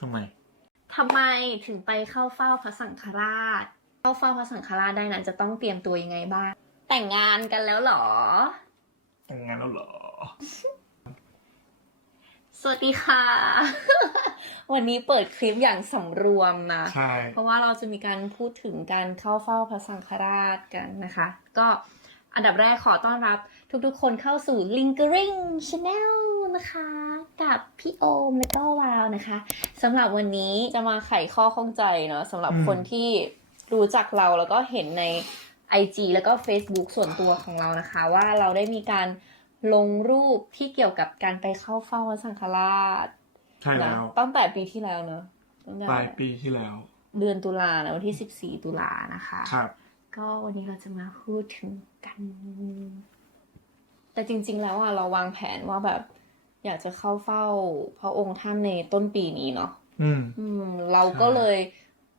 ทำไมทำไมถึงไปเข้าเฝ้าพระสังฆราช เข้าเฝ้าพระสังฆราชได้นั้นจะต้องเตรียมตัวยังไงบ้าง แต่งงานกันแล้วเหรอ แต่งงานแล้วเหรอ สวัสดีค่ะ วันนี้เปิดคลิปอย่างสำรวมนะ ใช่ เพราะว่าเราจะมีการพูดถึงการเข้าเฝ้าพระสังฆราชกันนะคะ ก็อันดับแรกขอต้อนรับทุกๆคนเข้าสู่ Lingering Channel นะคะ กับพี่โอมและก็วาวนะคะสำหรับวันนี้จะมาไขข้อข้องใจเนาะสำหรับอืมคนที่รู้จักเราแล้วก็เห็นใน IG แล้วก็ Facebook ส่วนตัวของเรานะคะ ว่าเราได้มีการลงรูปที่เกี่ยวกับการไปเข้าเฝ้าพระสังฆราชใช่แล้วนะตั้งแต่ปีที่แล้วเนอะตั้งแต่ปลายปีที่แล้ว เดือนตุลานะวันที่14ตุลานะคะ ครับ ก็วันนี้เราจะมาพูดถึงกัน แต่จริง ๆ แล้วอะเราวางแผนว่าแบบ อยากจะเข้าเฝ้าพระองค์ท่านในต้นปีนี้เนาะอืม อืม เราก็เลย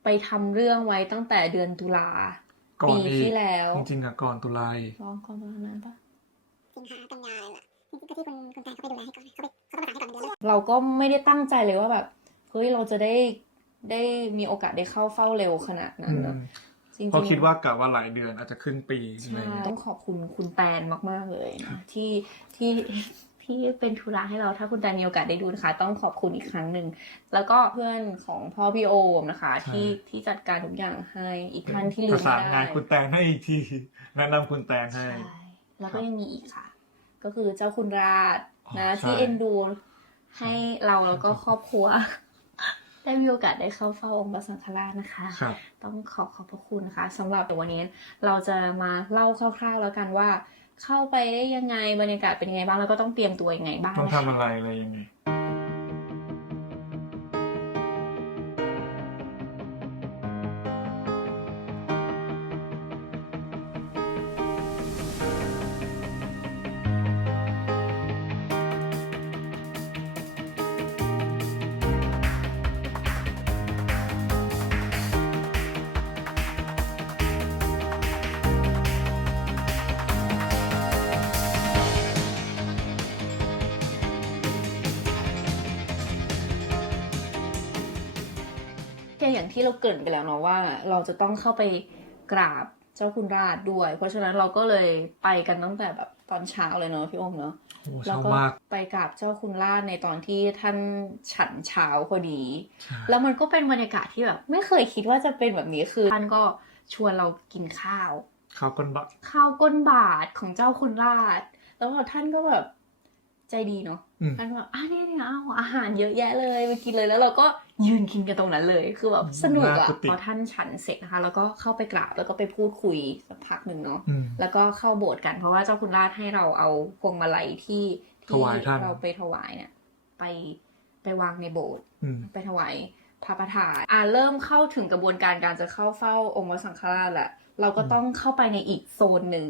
ไปทำเรื่องไว้ตั้งแต่เดือนตุลาก่อนปีอีกที่แล้วจริงๆอะก่อนตุลาอีกร้องก่อนประมาณนั้นปะสิงหากันยาเลยล่ะก็ที่คุณคุณแตงเขาไปดูแลให้ก่อนเขาไปเขาก็ประสานให้ก่อนเดือนแรกเราก็ไม่ได้ตั้งใจเลยว่าแบบเฮ้ยเราจะได้ได้มีโอกาสได้เข้าเฝ้าเร็วขนาดนั้นอืเนอะมจริงๆ เพราะคิดว่ากะว่าหลายเดือนอาจจะครึ่งปีอะไรใช่เงี้ย ต้องขอบคุณคุณแตนมาก ๆ เลยนะที่ที่ ที่เป็นธุระให้เราถ้าคุณแตนมีโอกาสได้ดูนะคะ ต้องขอบคุณอีกครั้งหนึ่ง แล้วก็เพื่อนของพ่อพี่โอมนะคะ ที่ที่จัดการทุกอย่างให้อีกท่านที่ลืปมระสานไม่งาได้นคุณแตงให้อีกทีแนะนำคุณแตงให้ ใช่แล้วก็ยังมีอีกค่ะ ก็คือเจ้าคุณราชนะ อ๋อใช่ ที่เอ็นดูให้เราแล้วก็ครอบครัว ได้มีโอกาสได้เข้าเฝ้าองค์พระสังฆราชนะคะ ครับ ต้องขอขอบพระคุณนะคะสำหรับวันนี้เราจะมาเล่าคร่าวๆแล้วกันว่า เข้าไปได้ยังไงบรรยากาศเป็นยังไงบ้างแล้วก็ต้องเตรียมตัวยังไงบ้างต้องทำอะไรอะไรยังไง อย่างที่เราเกริดไปแล้วเนาะว่า เราจะต้องเข้าไปกราบเจ้าคุณราชด้วย เพราะฉะนั้นเราก็เลยไปกันตั้งแต่แบบตอนเช้าเลยเนาะพี่โอมเนาะโอ้แล้วเช้าก็มากไปกราบเจ้าคุณราชในตอนที่ท่านฉันเช้าพอดีใช่แล้วมันก็เป็นบรรยากาศที่แบบ ไม่เคยคิดว่าจะเป็นแบบนี้คือท่านก็ชวนเรากินข้าวข้าวก้นบักข้าวก้นบาทของเจ้าคุณราช แล้วแบบท่านก็แบบ ใจดีเนาะอืมท่านก็แบบอะเนี่ยเนี่ยเอาอาหารเยอะแยะเลยมากินเลยแล้วเราก็ยืนกินกันตรงนั้นเลย คือแบบสนุกหอะน้ากุฏิพอท่านฉันเสร็จนะคะ แล้วก็เข้าไปกราบแล้วก็ไปพูดคุยสักพักหนึ่งเนาะอืมแล้วก็เข้าโบสถ์กันเพราะว่าเจ้าคุณราชให้เราเอาพวงมาลัยที่ถที่วายท่านเราไปถวายเนี่ย ไปไปวางในโบสถ์อืมไปถวายพระประธานอ่าเริ่มเข้าถึงกระบวนการการจะเข้าเฝ้าองค์พระสังฆราชแหละเราก็ต้องเข้าไปในอีกโซนหนึ่ง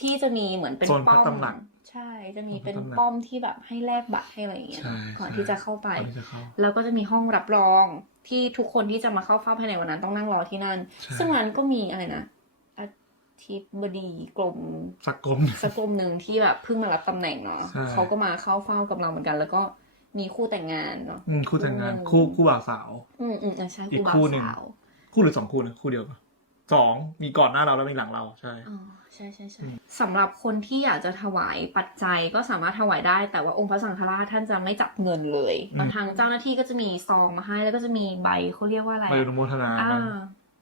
ที่จะมีเหมือนเป็นโซนพป้ระอมตำหนักใช่ จะมีเป็นพระตำหนักป้อมที่แบบให้แลกบัตรให้อะไรอย่างเงี้ยใช่ก่อนใช่ที่จะเข้าไปก่อนที่จะเข้าแล้วก็จะมีห้องรับรองที่ทุกคนที่จะมาเข้าเฝ้าภายในวันนั้นต้องนั่งรอที่นั่นใช่ซึ่งวันนั้นก็มีอะไรนะอธิบดีกรมสักกลมสักกรมหนึ่งที่แบบเพิ่งมารับตำแหน่งเนาะใช่เขาก็มาเข้าเฝ้ากับเราเหมือนกัน แล้วก็มีคู่แต่งงานเนาะอืมคู่แต่งงานอืมคู่คู่บ่าวสาว อืมอืมอะใช่อีกบ่าวคู่หนึ่งสาว คู่หรือสองคู่นะคู่เดียวปะ สองมีก่อนหน้าเราแล้วมีหลังเราใช่ อ๋อใช่ใช่ใช่อืม สำหรับคนที่อยากจะถวายปัจจัยก็สามารถถวายได้ แต่ว่าองค์พระสังฆราชท่านจะไม่จับเงินเลยทางเจ้าหน้าที่ก็จะมีซองมาให้แล้วก็จะมีใบเขาเรียกว่าอะไรใบอนุโมทนาอ่ามั้ง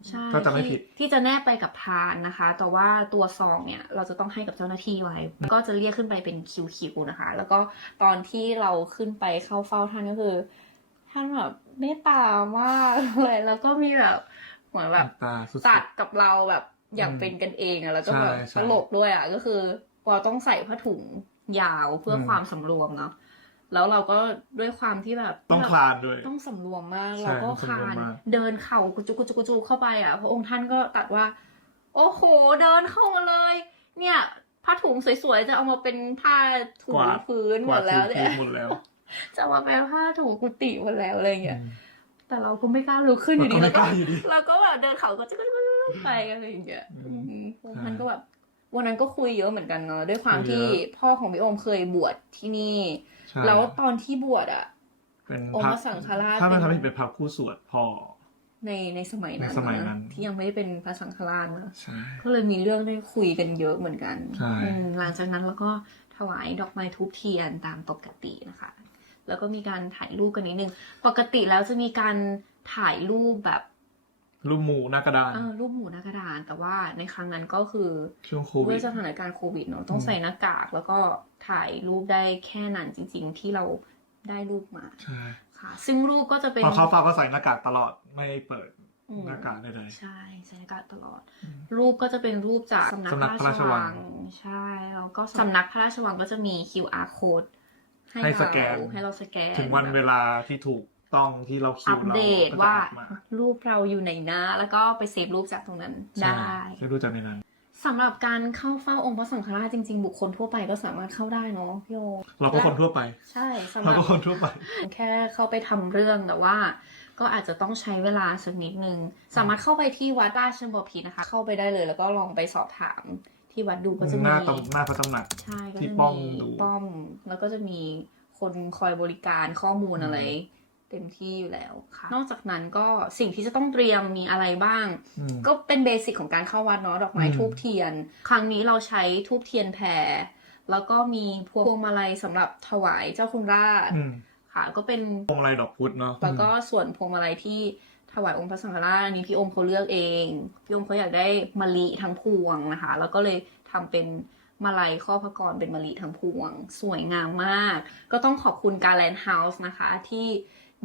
ใช่ถ้าจำไม่ผิด ที่ที่จะแนบไปกับพานนะคะ แต่ว่าตัวซองเนี่ยเราจะต้องให้กับเจ้าหน้าที่ไว้ ก็จะเรียกขึ้นไปเป็นคิวๆนะคะ แล้วก็ตอนที่เราขึ้นไปเข้าเฝ้าท่านก็คือ ท่านแบบเมตตามากเลยแล้วก็มีแบบ เหมือนแบบตาสุดตัดกับเราแบบอย่างอืมเป็นกันเองอะแล้วก็แบบใช่ใช่ตลกด้วยอะก็คือเราต้องใส่ผ้าถุงยาวเพื่ออม ความสำรวมเนาะแล้วเราก็ด้วยความที่แบบ ต้องคลานด้วย ต้องสำรวมมาก ใช่เราก็ต้องคสำรวมลานมาก เดินเข่ากุจุกุจุกุจุเข้าไปอะพระองค์ท่านก็ตัดว่า โอ้โห เดินเข้ามาเลย เนี่ยผ้าถุงสวยๆ จะเอามาเป็นผ้าถูกวาดพื้นหกมว่าดแล้วถูเนี่ย หมดแล้วจะมาเป็นผ้าถูกุฏิหมดแล้วอะไรเงี้ย อืม แต่เราก็ไม่กล้าลุกขึ้นอยู่ดีเราก็ไม่แล้วกล้าอยู่ดี เราก็ แบบเดินเขาก็จะไปอะไรอย่างเงี้ยอืมอืมใช่มันก็แบบวันนั้นก็คุยเยอะเหมือนกันเนาะด้วยความคุยเยที่อะพ่อของพี่โอมเคยบวชที่นี่ใช่แล้วตอนที่บวชอะเป็นองพค์ระพระสังฆราชถ้ามันเป็นทำให้เป็นพระคู่สวดพ่อในในสมัยนั้นในสมัยนั้นที่ยังไม่ได้เป็นพระสังฆราชนะใช่ก็เลยมีเรื่องได้คุยกันเยอะเหมือนกันใช่อืมหลังจากนั้นเราก็ถวายดอกไม้ทูบเทียนตามปกตินะคะ แล้วก็มีการถ่ายรูปกันนิดนึง ปกติแล้วจะมีการถ่ายรูปแบบ รูปหมูหน้ากระดาน เออรูปหมู่หน้ากระดาน แต่ว่าในครั้งนั้นก็คือช่วงโควิด้วดยสถานการณ์โควิดเนอะต้องอืมใส่หน้ากากแล้วก็ถ่ายรูปได้แค่นั้นจริง ๆ ที่เราได้รูปมาใช่ค่ะ ซึ่งรูปก็จะเป็นพอเข้าเฝ้าก็ใส่หน้ากากตลอดไม่เปิดอืมหน้ากากใดใช่ใส่หน้ากากตลอดอืมรูปก็จะเป็นรูปจากสำนักสำนักพพระระราราชชวัวังงใช่แล้วก็สำนักพระราชวังก็จะมี QR code ให้ให้เราสแกนให้เราสแกนๆถึงวันเวลาที่ถูก ต้องที่เราคิอัวปเราเดตก็จะว่าอัพมารูปเราอยู่ไหนนะ แล้วก็ไปเซฟรูปจากตรงนั้นใช่ได้จะรู้จักในนั้น สำหรับการเข้าเฝ้าองค์พระสังฆราชจริง ๆ บุคคลทั่วไปก็สามารถเข้าได้เนาะพี่โอเราก็คนทั่วไป ใช่สำหเรารับ ก็คนทั่วไป แค่เข้าไปทำเรื่องแต่ว่า ก็อาจจะต้องใช้เวลาสักนิดนึง สามารถเข้าไปที่วัดราชบพิตรนะคะ เข้าไปได้เลย แล้วก็ลองไปสอบถามที่วัดดูก็จะหมีน้าตำหน้าพระตำหนัก ใช่ก็ที่จะป้อมมีดูป้อม แล้วก็จะมีคนคอยบริการข้อมูลอืมอะไร เต็มที่อยู่แล้วค่ะ นอกจากนั้นก็สิ่งที่จะต้องเตรียมมีอะไรบ้างอืมก็เป็นเบสิกของการเข้าวัดเนาะดอกไม้อืมทูบเทียน ครั้งนี้เราใช้ทูบเทียนแผ่แล้วก็มีพวงมาลัยสำหรับถวายเจ้าคุณราชอืมค่ะ ก็เป็นพวงไรดอกพุธเนาะแล้วก็ส่วนพวงมาลัยที่ถวายองค์พระสังฆราชอันนี้พี่โอมเขาเลือกเองพี่โอมเขาอยากได้มะลิทั้งพวงนะคะ แล้วก็เลยทำเป็นมาลัยข้อพระกรเป็นมะลิทั้งพวง สวยงามมาก ก็ต้องขอบคุณการแลนด์เฮาส์นะคะ ที่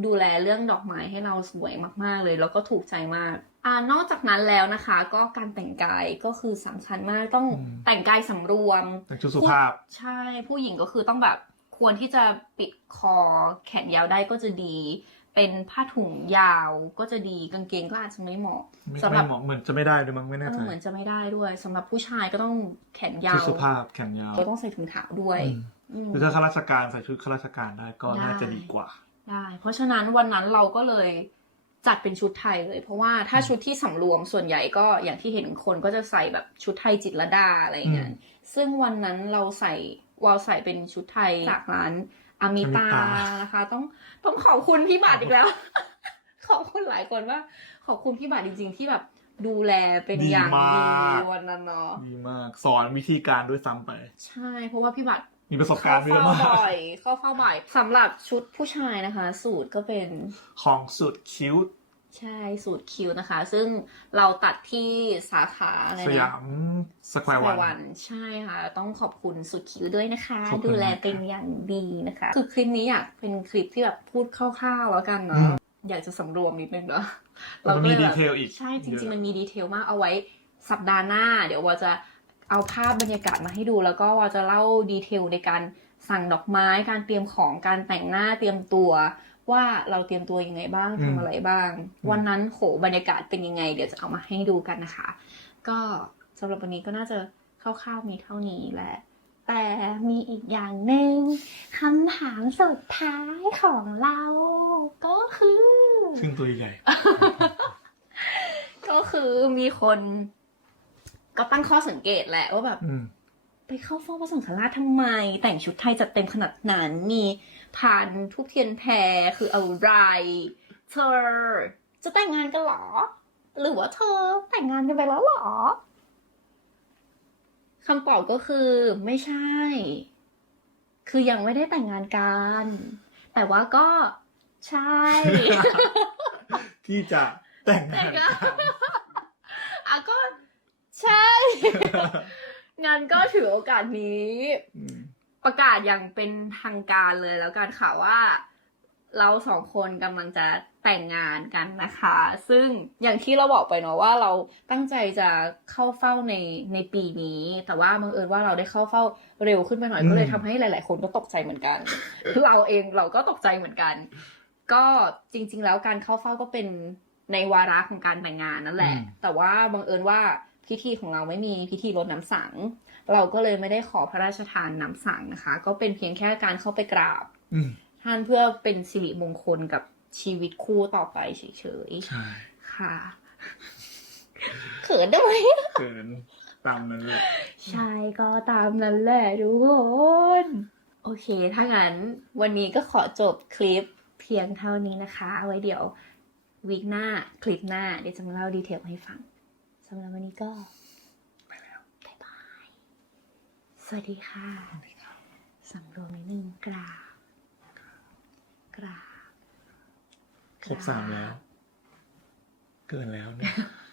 ดูแลเรื่องดอกไม้ให้เราสวยมากๆเลย แล้วก็ถูกใจมากอ่านอกจากนั้นแล้วนะคะ ก็การแต่งกายก็คือสำคัญมากต้องแต่งกายสำรวมแต่งชุดสุภาพ ใช่ผู้หญิงก็คือต้องแบบควรที่จะปิดคอแขนยาวได้ก็จะดี เป็นผ้าถุงยาวก็จะดีกางเกงก็อาจจะไม่เหมาะไม่สำหรัไม่บเหมาะเหมือนจะไม่ได้ด้วยมั้งไม่เอแน่ใจอเหมือนจะไม่ได้ด้วยสำหรับผู้ชายก็ต้องแขนยาชุดวสุภาพแขนยาวก็ต้องใส่ถุงเท้าด้วยอืมอืมหรือถ้าข้าราชการใส่ชุดข้าราชการได้ก็ได้น่าจะดีกว่า ได้ เพราะฉะนั้นวันนั้นเราก็เลยจัดเป็นชุดไทยเลย เพราะว่าถ้าชุดที่สำรวมส่วนใหญ่ก็อย่างที่เห็นคนก็จะใส่แบบชุดไทยจิตรลดาอะไรอย่างเงี้ยอืมซึ่งวันนั้นเราใส่วาใส่เป็นชุดไทยจากร้านอามิตาอามิตานะคะ ต้องต้องขอบคุณพี่บาทอีกแล้ว ขอบคุณหลายคนว่า ขอบคุณพี่บาทจริง ๆ ที่แบบดูแลเป็นอย่างดีวันนั้นเนาะดีมาก สอนวิธีการด้วยซ้ำไป ใช่ เพราะว่าพี่บาท มีประสบการณ์เยเข้าอะเฝ้ามากบ่อยเข้าเฝ้าบ่อยสำหรับชุดผู้ชายนะคะ สูตรก็เป็นของสุดคิ้วใช่สูตรคิวนะคะ ซึ่งเราตัดที่สาขาอะไรนะสยามสแควร์วันใช่ค่ะ ต้องขอบคุณสุดคิวด้วยนะคะขอบคุณดูแลมากเป็นอย่างดีนะคะ คือคลิปนี้อยากเป็นคลิปที่แบบพูดคร่าวๆแล้วกันอืเนาะมอยากจะสำรวมนิดนึงเนาะแล้วมันมีก็ลยดีแบบเทลอีกใช่จริงเยๆอะมันมีดีเทลมากเอาไว้สัปดาห์หน้า เดี๋ยวว่าจะ เอาภาพบรรยากาศมาให้ดู แล้วก็ว่าจะเล่าดีเทลในการสั่งดอกไม้ การเตรียมของการแต่งหน้าเตรียมตัว ว่าเราเตรียมตัวยังไงบ้างอืมทำอะไรบ้างอืมวันนั้นโหบรรยากาศเป็นยังไง เดี๋ยวจะเอามาให้ดูกันนะคะ ก็สำหรับวันนี้ก็น่าจะคร่าวๆมีเท่านี้แหละแต่มีอีกอย่างหนึ่งคำถามสุดท้ายของเรา ก็คือ ซึ่งตัวใหญ่ ก็คือมีคน ก็ตั้งข้อสังเกตแหละว่าแบบอืมไปเข้าเฝ้าพระสังฆราชทำไม แต่งชุดไทยจัดเต็มขนาดนั้นมีพานทุกเทียนแพรคืออะไรเธอ จะแต่งงานกันเหรอ หรือว่าเธอแต่งงานกันไปแล้วเหรอคำตอบก็คือไม่ใช่ คือยังไม่ได้แต่งงานกัน แต่ว่าก็ใช่ ที่จะแต่งแต่งางนงานกันอะก็ ใช่ งั้นก็ถือโอกาสนี้ อืมประกาศอย่างเป็นทางการเลยแล้วกันค่ะว่า เราสองคนกำลังจะแต่งงานกันนะคะ ซึ่งอย่างที่เราบอกไปเนาะว่าเราตั้งใจจะเข้าเฝ้าในในปีนี้ แต่ว่าบังเอิญว่าเราได้เข้าเฝ้าเร็วขึ้นไปหน่อยอืม ก็เลยทำให้หลาย ๆ คนก็ตกใจเหมือนกัน เราเองเราก็ตกใจเหมือนกัน ก็จริง ๆ แล้วการเข้าเฝ้าก็เป็นในวาระของการแต่งงานนั่นแหละ อืม แต่ว่าบังเอิญว่า พิธีของเราไม่มีพิธีรดน้ำสัง เราก็เลยไม่ได้ขอพระราชทานน้ำสังนะคะ ก็เป็นเพียงแค่การเข้าไปกราบอืมท่านเพื่อเป็นสิริมงคลกับชีวิตคู่ต่อไปเฉยใช่ๆค่ะเขินด้วยเกินตามนั้นเลยใช่ก็ตามนั้นแหละทุกคนโอเค ถ้างั้นวันนี้ก็ขอจบคลิปเพีพียงเท่านี้นะคะ เอาไว้เดี๋ยววีคหน้าคลิปหน้าเดี๋ยวจะมาเล่าดีเทลให้ฟัง สำหรับวันนี้ก็ไปแล้วบ๊ายบาย สวัสดีค่ะสำรวมนิดนึงกราบกราบครบสามแล้ว เกินแล้วเนี่ยก